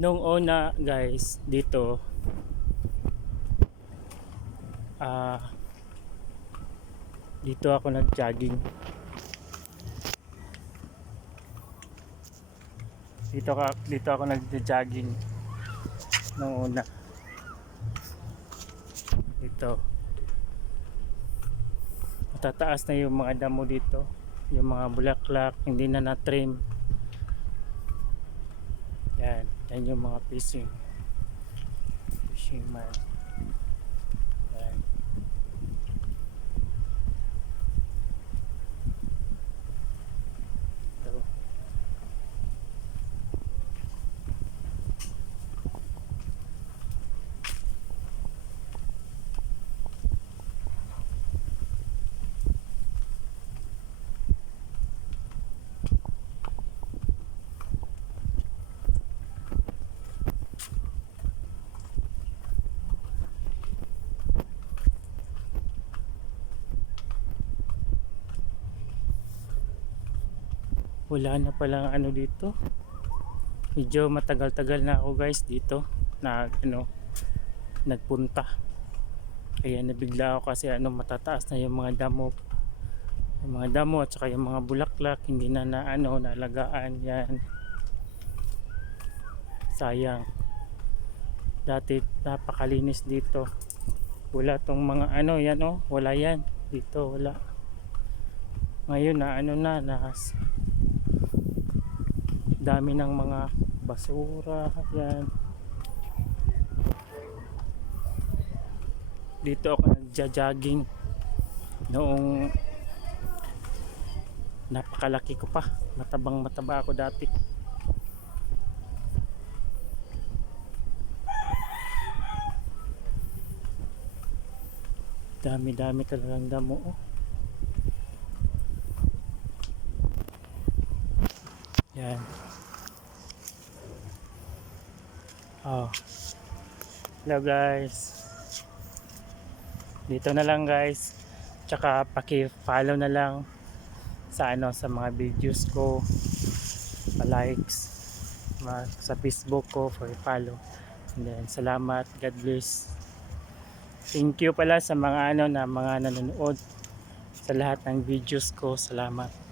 Nung una guys dito, ah dito ako nag-jogging. Dito ako nag-jogging nung una. Dito. Matataas na yung mga damo dito. Yung mga bulaklak, hindi na na-trim. Yan yung mga fishing man. Yan. Ito. Wala na palang ano dito. Medyo matagal-tagal na ako guys dito nagpunta. Kaya nabigla ako kasi matataas na yung mga damo. Yung mga damo at saka yung mga bulaklak hindi na nalagaan. Yan. Sayang. Dati napakalinis dito. Wala tong mga yan wala yan. Dito wala. Ngayon dami ng mga basura. Yan. Dito ako nagja-jogging noong napakalaki ko pa. Mataba ako dati. Dami talagang damo. Yan. Hello guys. Dito na lang guys. Tsaka paki-follow na lang sa sa mga videos ko. Pa-likes sa Facebook ko for follow. And then salamat. God bless. Thank you pala sa mga mga nanonood sa lahat ng videos ko. Salamat.